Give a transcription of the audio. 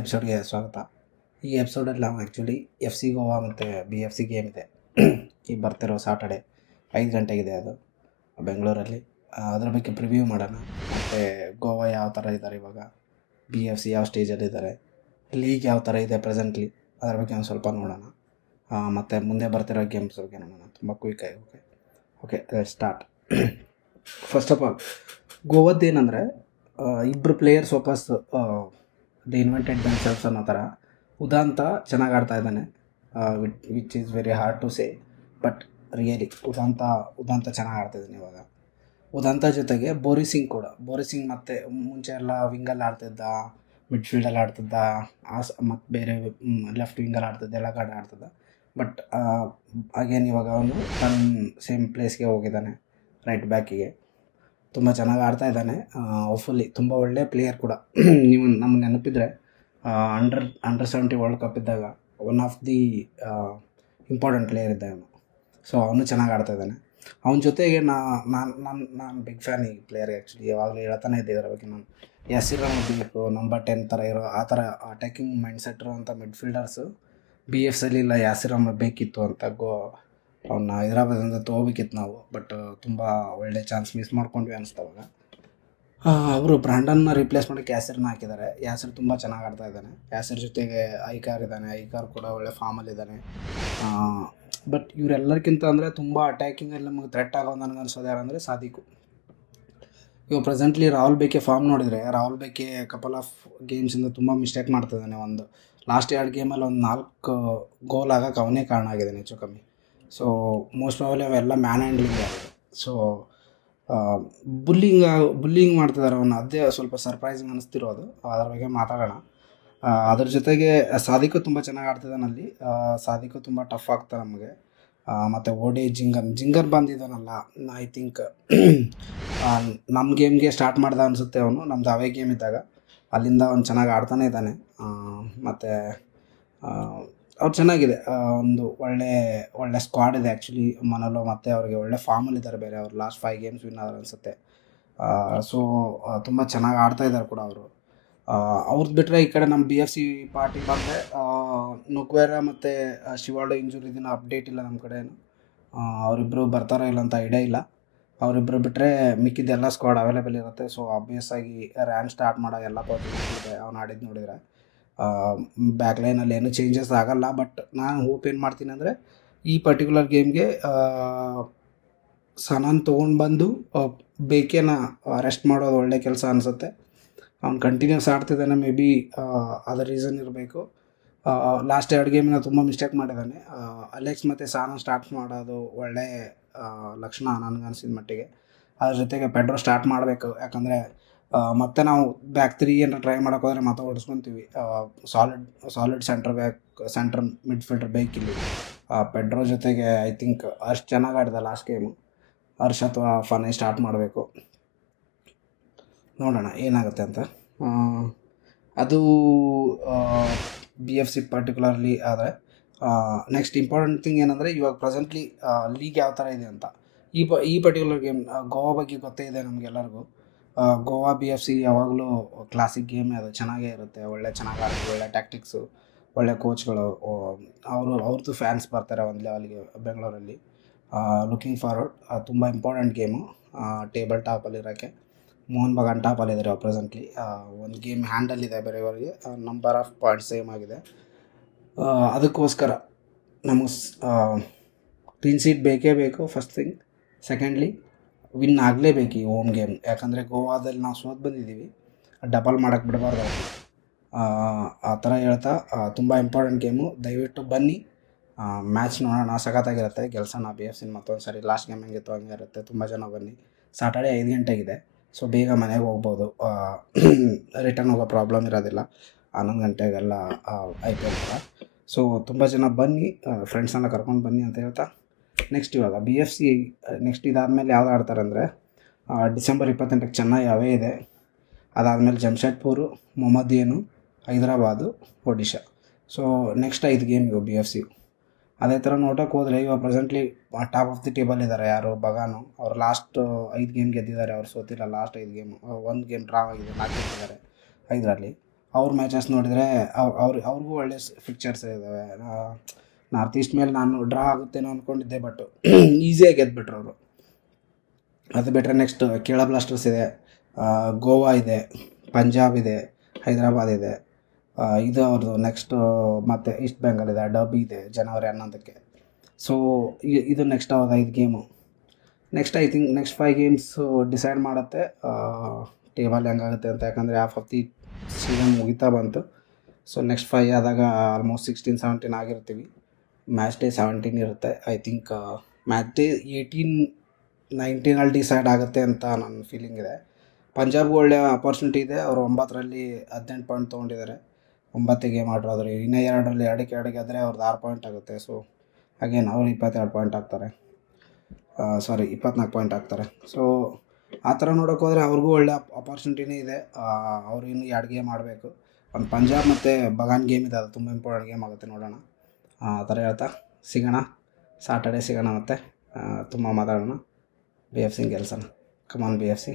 ಎಪಿಸೋಡ್ಗೆ ಸ್ವಾಗತ. ಈ ಎಪಿಸೋಡಲ್ಲಿ ನಾವು ಆ್ಯಕ್ಚುಲಿ ಎಫ್ ಸಿ ಗೋವಾ ಮತ್ತು BFC ಗೇಮ್ ಇದೆ. ಈಗ ಬರ್ತಿರೋ ಸಾಟರ್ಡೆ 5 ಗಂಟೆಗಿದೆ ಅದು ಬೆಂಗಳೂರಲ್ಲಿ. ಅದ್ರ ಬಗ್ಗೆ ಪ್ರಿವ್ಯೂ ಮಾಡೋಣ. ಮತ್ತು ಗೋವಾ ಯಾವ ಥರ ಇದ್ದಾರೆ ಇವಾಗ, BFC ಯಾವ ಸ್ಟೇಜಲ್ಲಿದ್ದಾರೆ, ಲೀಗ್ ಯಾವ ಥರ ಇದೆ ಪ್ರೆಸೆಂಟ್ಲಿ, ಅದ್ರ ಬಗ್ಗೆ ಒಂದು ಸ್ವಲ್ಪ ನೋಡೋಣ. ಮತ್ತು ಮುಂದೆ ಬರ್ತಿರೋ ಗೇಮ್ಸ್ ಬಗ್ಗೆ ನೋಡೋಣ ತುಂಬ ಕ್ವಿಕ್ಕಾಗಿ. Okay start. First of all ಗೋವಾದ್ದೇನೆಂದರೆ, ಇಬ್ಬರು ಪ್ಲೇಯರ್ಸ್ ವಾಪಸ್ ದಿ ಇನ್ವೆಂಟೆಡ್ ದೆಮ್ಸೆಲ್ವ್ಸ್ ಅನ್ನೋ ಥರ. ಉದಾಂತ ಚೆನ್ನಾಗಿ ಆಡ್ತಾ ಇದ್ದಾನೆ, which is very hard to say, but really Udanta ಚೆನ್ನಾಗಿ ಆಡ್ತಾಯಿದ್ದಾನೆ ಇವಾಗ. ಉದಾಂತ ಜೊತೆಗೆ ಬೋರಿಸಿಂಗ್ ಮತ್ತು ಮುಂಚೆ ಎಲ್ಲ ವಿಂಗಲ್ಲಿ ಆಡ್ತಿದ್ದ, ಮಿಡ್ಫೀಲ್ಡಲ್ಲಿ ಆಡ್ತಿದ್ದ, ಮತ್ತು ಬೇರೆ ಲೆಫ್ಟ್ ವಿಂಗಲ್ಲಿ ಆಡ್ತಿದ್ದ, ಎಲ್ಲ ಕಡೆ ಆಡ್ತಿದ್ದ. ಬಟ್ ಅಗೇನ್ ಇವಾಗ ಅವನು ತನ್ನ ಸೇಮ್ ಪ್ಲೇಸ್ಗೆ ಹೋಗಿದ್ದಾನೆ, ರೈಟ್ ಬ್ಯಾಕಿಗೆ. ತುಂಬ ಚೆನ್ನಾಗಿ ಆಡ್ತಾ ಇದ್ದಾನೆ. ಹೋಪ್ಫುಲ್ಲಿ ತುಂಬ ಒಳ್ಳೆಯ ಪ್ಲೇಯರ್ ಕೂಡ. ನೀವು ನಮ್ಗೆ ನೆನಪಿದ್ರೆ ಅಂಡರ್ 70 ವರ್ಲ್ಡ್ ಕಪ್ ಇದ್ದಾಗ one of the important player ಇದ್ದ ಅವನು. ಸೊ ಅವನು ಚೆನ್ನಾಗಿ ಆಡ್ತಾ ಇದ್ದಾನೆ. ಅವನ ಜೊತೆಗೆ ನಾನು ಬಿಗ್ ಫ್ಯಾನ್ ಈ ಪ್ಲೇಯರ್ಗೆ. ಆ್ಯಕ್ಚುಲಿ ಯಾವಾಗಲೂ ಹೇಳ್ತಾನೆ ಇದ್ದೆ ಇದರ ಬಗ್ಗೆ. ನಾನು ಯಾಸಿರ್ ರಹಮಾನ್ ಬೇಕು, ನಂಬರ್ 10 ಥರ ಇರೋ ಆ ಥರ ಅಟ್ಯಾಕಿಂಗ್ ಮೈಂಡ್ ಸೆಟ್ ಇರೋಂಥ ಮಿಡ್ಫೀಲ್ಡರ್ಸು BFCಯಲ್ಲಿ ಇಲ್ಲ, ಯಾಸಿರ್ ರಹಮಾನ್ ಬೇಕಿತ್ತು ಅಂತ ಅವನ್ನ ಹೈದರಾಬಾದಿಂದ ತೊಗೋಬೇಕಿತ್ತು ನಾವು. ಬಟ್ ತುಂಬ ಒಳ್ಳೆ ಚಾನ್ಸ್ ಮಿಸ್ ಮಾಡ್ಕೊಂಡ್ವಿ ಅನಿಸ್ತವಾಗ. ಅವರು ಬ್ರ್ಯಾಂಡನ್ನ ರಿಪ್ಲೇಸ್ ಮಾಡೋಕ್ಕೆ ಯಾಸಿರ್ನ ಹಾಕಿದ್ದಾರೆ. ಯಾಸಿರ್ ತುಂಬ ಚೆನ್ನಾಗಿ ಆಡ್ತಾ ಇದ್ದಾನೆ. ಯಾಸಿರ್ ಜೊತೆಗೆ ಐಕಾರ್ ಇದ್ದಾನೆ, ಐಕಾರ್ ಕೂಡ ಒಳ್ಳೆ ಫಾರ್ಮಲ್ಲಿದ್ದಾನೆ. ಬಟ್ ಇವರೆಲ್ಲರಿಗಿಂತ ಅಂದರೆ ತುಂಬ ಅಟ್ಯಾಕಿಂಗಲ್ಲಿ ನಮಗೆ ಥ್ರೆಟ್ ಆಗೋ ನನಗೆ ಅನ್ಸೋದು ಯಾರಂದರೆ ಸಾದಿಕು. ಇವಾಗ ಪ್ರೆಸೆಂಟ್ಲಿ ರಾಹುಲ್ ಬೇಕೆ ಫಾರ್ಮ್ ನೋಡಿದರೆ, ರಾಹುಲ್ ಬೇಕೆ ಕಪಲ್ ಆಫ್ ಗೇಮ್ಸಿಂದ ತುಂಬ ಮಿಸ್ಟೇಕ್ ಮಾಡ್ತಿದ್ದಾನೆ. ಒಂದು ಲಾಸ್ಟ್ 2 ಗೇಮಲ್ಲಿ ಒಂದು 4 ಗೋಲ್ ಆಗೋಕ್ಕೆ ಅವನೇ ಕಾರಣ ಆಗಿದ್ದಾನೆ ಹೆಚ್ಚು ಕಮ್ಮಿ. ಸೊ ಮೋಸ್ಟ್ ಪ್ರಾಬಬ್ಲಿ ಅವೆಲ್ಲ ಮ್ಯಾನ್ ಹ್ಯಾಂಡ್ಲಿಂಗ್ ಆಗಿದೆ. ಸೊ ಬುಲ್ಲಿಂಗ್ ಮಾಡ್ತಿದ್ದಾರೆ ಅವನು, ಅದೇ ಸ್ವಲ್ಪ ಸರ್ಪ್ರೈಸಿಂಗ್ ಅನ್ನಿಸ್ತಿರೋದು. ಅದ್ರ ಬಗ್ಗೆ ಮಾತಾಡೋಣ. ಅದ್ರ ಜೊತೆಗೆ ಸಾದಿಕು ತುಂಬ ಚೆನ್ನಾಗಿ ಆಡ್ತಿದ್ದಾನಲ್ಲಿ. ಸಾದಿಕು ತುಂಬ ಟಫ್ ಆಗ್ತಾರೆ ನಮಗೆ. ಮತ್ತು ಓಡಿ ಜಿಂಗನ್ ಬಂದಿದ್ದಾನಲ್ಲ, ಐ ಥಿಂಕ್ ನಮ್ಮ ಗೇಮ್ಗೆ ಸ್ಟಾರ್ಟ್ ಮಾಡ್ದ ಅನಿಸುತ್ತೆ ಅವನು, ನಮ್ಮದು ಅವೇ ಗೇಮ್ ಇದ್ದಾಗ. ಅಲ್ಲಿಂದ ಅವ್ನು ಚೆನ್ನಾಗಿ ಆಡ್ತಾನೆ ಇದ್ದಾನೆ. ಮತ್ತು ಅವ್ರು ಚೆನ್ನಾಗಿದೆ. ಒಂದು ಒಳ್ಳೆ ಸ್ಕ್ವಾಡ್ ಇದೆ ಆ್ಯಕ್ಚುಲಿ ಮನಲ್ಲೋ. ಮತ್ತು ಅವ್ರಿಗೆ ಒಳ್ಳೆ ಫಾರ್ಮಲ್ಲಿದ್ದಾರೆ. ಬೇರೆ ಅವ್ರು ಲಾಸ್ಟ್ 5 ಗೇಮ್ಸ್ ವಿನ್ ಆದ್ರು ಅನಿಸುತ್ತೆ. ಸೊ ತುಂಬ ಚೆನ್ನಾಗಿ ಆಡ್ತಾಯಿದ್ದಾರೆ ಕೂಡ ಅವರು. ಅವ್ರದ್ದು ಬಿಟ್ಟರೆ ಈ ಕಡೆ ನಮ್ಮ BFC ಪಾರ್ಟಿ ಬಂದರೆ ನುಗ್ವೇರ ಮತ್ತು ಶಿವಾಲ್ಡೋ ಇಂಜುರಿ ದಿನ ಅಪ್ಡೇಟ್ ಇಲ್ಲ ನಮ್ಮ ಕಡೆ. ಅವರಿಬ್ಬರು ಬರ್ತಾರೋ ಇಲ್ಲ ಅಂತ ಐಡಿಯಾ ಇಲ್ಲ. ಅವರಿಬ್ಬರು ಬಿಟ್ಟರೆ ಮಿಕ್ಕಿದ್ದೆಲ್ಲ ಸ್ಕ್ವಾಡ್ ಅವೈಲೇಬಲ್ ಇರುತ್ತೆ. ಸೊ ಆಬ್ವಿಯಸ್ ಆಗಿ ರ್ಯಾನ್ ಸ್ಟಾರ್ಟ್ ಮಾಡೋ ಎಲ್ಲ ಪಾಸಿಬಿಲಿಟಿ ಇದೆ ಅವ್ನು ಆಡಿದ್ದು ನೋಡಿದರೆ. ಬ್ಯಾಕ್ಲೈನಲ್ಲಿ ಏನೂ ಚೇಂಜಸ್ ಆಗೋಲ್ಲ. ಬಟ್ ನಾನು ಹೋಪ್ ಏನು ಮಾಡ್ತೀನಿ ಅಂದರೆ, ಈ ಪರ್ಟಿಕ್ಯುಲರ್ ಗೇಮ್ಗೆ ಸನಾನ್ ತೊಗೊಂಡು ಬಂದು ಬೇಕೇನ ರೆಸ್ಟ್ ಮಾಡೋದು ಒಳ್ಳೆ ಕೆಲಸ ಅನಿಸುತ್ತೆ. ಅವ್ನು ಕಂಟಿನ್ಯೂಸ್ ಆಡ್ತಿದ್ದಾನೆ. ಮೇ ಬಿ ಅದರ ರೀಸನ್ ಇರಬೇಕು. ಲಾಸ್ಟ್ 2 ಗೇಮಿನ ತುಂಬ ಮಿಸ್ಟೇಕ್ ಮಾಡಿದ್ದಾನೆ. ಅಲೆಕ್ಸ್ ಮತ್ತು ಸಾನಾ ಸ್ಟಾರ್ಟ್ ಮಾಡೋದು ಒಳ್ಳೆ ಲಕ್ಷಣ ನನಗನ್ಸಿದ ಮಟ್ಟಿಗೆ. ಅದ್ರ ಜೊತೆಗೆ ಪೆಡ್ರೋ ಸ್ಟಾರ್ಟ್ ಮಾಡಬೇಕು. ಯಾಕಂದರೆ ಮತ್ತು ನಾವು ಬ್ಯಾಕ್ 3 ಏನಾರು ಟ್ರೈ ಮಾಡೋಕೆ ಹೋದರೆ ಮತ್ತೆ ಹೊಡಿಸ್ಕೊತೀವಿ. ಸಾಲಿಡ್ ಸೆಂಟ್ರ್ ಮಿಡ್ಫೀಲ್ಡರ್ ಬೇಕಿಲ್ಲಿ. ಪೆಡ್ರೋ ಜೊತೆಗೆ ಐ ಥಿಂಕ್ ಅಷ್ಟು ಚೆನ್ನಾಗಿ ಆಡಿದ ಲಾಸ್ಟ್ ಗೇಮು. ಹರ್ಷ್ ಅಥವಾ ಫನೇ ಸ್ಟಾರ್ಟ್ ಮಾಡಬೇಕು. ನೋಡೋಣ ಏನಾಗುತ್ತೆ ಅಂತ. ಅದು BFC ಪರ್ಟಿಕ್ಯುಲರ್ಲಿ. ಆದರೆ ನೆಕ್ಸ್ಟ್ ಇಂಪಾರ್ಟೆಂಟ್ ಥಿಂಗ್ ಏನಂದರೆ, ಇವಾಗ ಪ್ರೆಸೆಂಟ್ಲಿ ಲೀಗ್ ಯಾವ ಥರ ಇದೆ ಅಂತ. ಈ ಪರ್ಟಿಕ್ಯುಲರ್ ಗೇಮ್ ಗೋವಾ ಬಗ್ಗೆ ಗೊತ್ತೇ ಇದೆ ನಮಗೆಲ್ಲರಿಗೂ. ಗೋವಾ BFC ಯಾವಾಗಲೂ ಕ್ಲಾಸಿಕ್ ಗೇಮೇ ಅದು, ಚೆನ್ನಾಗೇ ಇರುತ್ತೆ. ಚೆನ್ನಾಗಿ ಆಡುತ್ತೆ, ಒಳ್ಳೆ ಟ್ಯಾಕ್ಟಿಕ್ಸು, ಒಳ್ಳೆ ಕೋಚ್ಗಳು. ಅವ್ರದ್ದು ಫ್ಯಾನ್ಸ್ ಬರ್ತಾರೆ ಒಂದು ಲೆವೆಲ್ಗೆ ಬೆಂಗಳೂರಲ್ಲಿ. Looking forward. ತುಂಬ ಇಂಪಾರ್ಟೆಂಟ್ ಗೇಮು ಟೇಬಲ್ ಟಾಪಲ್ಲಿರೋಕ್ಕೆ. ಮೋಹನ್ ಬಗಾನ್ ಟಾಪಲ್ಲಿದ್ದಾರೆ ಪ್ರೆಸೆಂಟ್ಲಿ. ಒಂದು ಗೇಮ್ ಹ್ಯಾಂಡಲ್ಲಿದೆ ಬೇರೆಯವರಿಗೆ, ನಂಬರ್ ಆಫ್ ಪಾಯಿಂಟ್ಸ್ ಸೇಮ್ ಆಗಿದೆ. ಅದಕ್ಕೋಸ್ಕರ ನಮಗೆ ಕ್ಲೀನ್ ಶೀಟ್ ಬೇಕೇ ಬೇಕು ಫಸ್ಟ್ ಥಿಂಗ್. ಸೆಕೆಂಡ್ಲಿ ವಿನ್ ಆಗಲೇಬೇಕು ಈ ಹೋಮ್ ಗೇಮ್. ಯಾಕಂದರೆ ಗೋವಾದಲ್ಲಿ ನಾವು ಸೋತು ಬಂದಿದ್ದೀವಿ, ಡಬಲ್ ಮಾಡೋಕ್ಕೆ ಬಿಡಬಾರ್ದು. ಆ ಥರ ಹೇಳ್ತಾ ತುಂಬ ಇಂಪಾರ್ಟೆಂಟ್ ಗೇಮು. ದಯವಿಟ್ಟು ಬನ್ನಿ, ಮ್ಯಾಚ್ ನೋಡೋಣ, ಸಖತ್ತಾಗಿರುತ್ತೆ. ಗೆಲ್ಸೋಣ BFC ಮತ್ತೊಂದು ಸರಿ. ಲಾಸ್ಟ್ ಗೇಮ್ ಹೆಂಗಿತ್ತು ಹಂಗೆ ಇರುತ್ತೆ. ತುಂಬ ಜನ ಬನ್ನಿ. ಸಾಟರ್ಡೆ 5 ಗಂಟೆಗಿದೆ. ಸೊ ಬೇಗ ಮನೆಗೆ ಹೋಗ್ಬೋದು. ರಿಟರ್ನ್ ಹೋಗೋ ಪ್ರಾಬ್ಲಮ್ ಇರೋದಿಲ್ಲ. 11 ಗಂಟೆಗೆಲ್ಲ IPL ಥರ. ಸೊ ತುಂಬ ಜನ ಬನ್ನಿ, ಫ್ರೆಂಡ್ಸನ್ನ ಕರ್ಕೊಂಡು ಬನ್ನಿ ಅಂತ ಹೇಳ್ತಾ, ನೆಕ್ಸ್ಟ್ ಇವಾಗ BFC ನೆಕ್ಸ್ಟ್ ಇದಾದಮೇಲೆ ಯಾವ್ದು ಆಡ್ತಾರೆ ಅಂದರೆ, ಡಿಸೆಂಬರ್ 28ಕ್ಕೆ ಚೆನ್ನೈ ಅವೇ ಇದೆ. ಅದಾದಮೇಲೆ Jamshedpur, Mohammedan, Hyderabad, Odisha. So next 5 game ಇವು BFC. ಅದೇ ಥರ ನೋಡೋಕೆ ಹೋದರೆ ಇವಾಗ presently top of the table ಇದ್ದಾರೆ ಯಾರು, ಬಗಾನು. ಅವ್ರು ಲಾಸ್ಟ್ 5 ಗೇಮ್ ಗೆದ್ದಿದ್ದಾರೆ. ಅವ್ರು ಸೋತಿಲ್ಲ ಲಾಸ್ಟ್ 5 ಗೇಮು. 1 ಗೇಮ್ ಡ್ರಾ ಆಗಿದೆ, 4 ಗೆದ್ದಿದ್ದಾರೆ 5ರಲ್ಲಿ. ಅವ್ರ ಮ್ಯಾಚಸ್ ನೋಡಿದರೆ ಅವ್ರಿಗೂ ಒಳ್ಳೆ ಫಿಕ್ಚರ್ಸ್ ಇದ್ದಾವೆ. ನಾರ್ತ್ ಈಸ್ಟ್ ಮೇಲೆ ನಾನು ಡ್ರಾ ಆಗುತ್ತೇನೋ ಅಂದ್ಕೊಂಡಿದ್ದೆ, ಬಟ್ ಈಸಿಯಾಗಿ ಗೆದ್ದುಬಿಟ್ರು ಅವರು. ಅದು ಬಿಟ್ಟರೆ ನೆಕ್ಸ್ಟ್ ಕೇರಳ ಬ್ಲಾಸ್ಟರ್ಸ್ ಇದೆ, ಗೋವಾ ಇದೆ, ಪಂಜಾಬ್ ಇದೆ, ಹೈದರಾಬಾದ್ ಇದೆ. ಇದು ಅವ್ರದ್ದು ನೆಕ್ಸ್ಟು ಮತ್ತು ಈಸ್ಟ್ ಬೆಂಗಾಲ್ ಇದೆ, ಡರ್ಬಿ ಇದೆ ಜನವರಿ 11ಕ್ಕೆ. ಸೊ ಇದು ನೆಕ್ಸ್ಟ್ ಅವ್ರದ್ದು 5 game. Next I think next 5 games decide ಮಾಡುತ್ತೆ ಟೇಬಲ್ ಹೆಂಗಾಗುತ್ತೆ ಅಂತ. ಯಾಕಂದರೆ ಹಾಫ್ ಆಫ್ ದಿ ಸೀಸನ್ ಮುಗಿತಾ ಬಂತು. ಸೊ ನೆಕ್ಸ್ಟ್ 5 ಆದಾಗ ಆಲ್ಮೋಸ್ಟ್ 16-17 ಆಗಿರ್ತೀವಿ. ಮ್ಯಾಚ್ ಡೇ 17 ಇರುತ್ತೆ. I think match day 18-19 decide ಆಗುತ್ತೆ ಅಂತ ನನ್ನ ಫೀಲಿಂಗ್ ಇದೆ. ಪಂಜಾಬ್ಗೂ ಒಳ್ಳೆಯ ಅಪಾರ್ಚುನಿಟಿ ಇದೆ. ಅವರು 9ರಲ್ಲಿ 18 ಪಾಯಿಂಟ್ ತೊಗೊಂಡಿದ್ದಾರೆ. 9 ಗೇಮ್ ಆಡಿರೋದ್ರೆ ಇನ್ನೂ 2ರಲ್ಲಿ 2 ಗೆದ್ದರೆ ಅವ್ರದ್ದು 6 ಪಾಯಿಂಟ್ ಆಗುತ್ತೆ. ಸೊ ಅಗೇನ್ ಅವರು 22 ಪಾಯಿಂಟ್ ಆಗ್ತಾರೆ, 24 ಪಾಯಿಂಟ್ ಆಗ್ತಾರೆ. ಸೊ ಆ ಥರ ನೋಡೋಕೆ ಹೋದರೆ ಅವ್ರಿಗೂ ಒಳ್ಳೆ ಅಪಾರ್ಚುನಿಟಿನೇ ಇದೆ. ಅವರು ಇನ್ನೂ 2 ಗೇಮ್ ಆಡಬೇಕು. ಒಂದು ಪಂಜಾಬ್ ಮತ್ತು ಬಗಾನ್ ಗೇಮ್ ಇದೆ, ಅದು ತುಂಬ ಇಂಪಾರ್ಟೆಂಟ್ ಗೇಮ್ ಆಗುತ್ತೆ, ನೋಡೋಣ. ಆ ಥರ ಹೇಳ್ತಾ ಸಿಗೋಣ, ಸಾಟರ್ಡೆ ಸಿಗೋಣ. ಮತ್ತು ತುಂಬ ಮಾತಾಡೋಣ. BFC ಗೆಲ್ಸೋಣ. ಕಮಾನ್ BFC.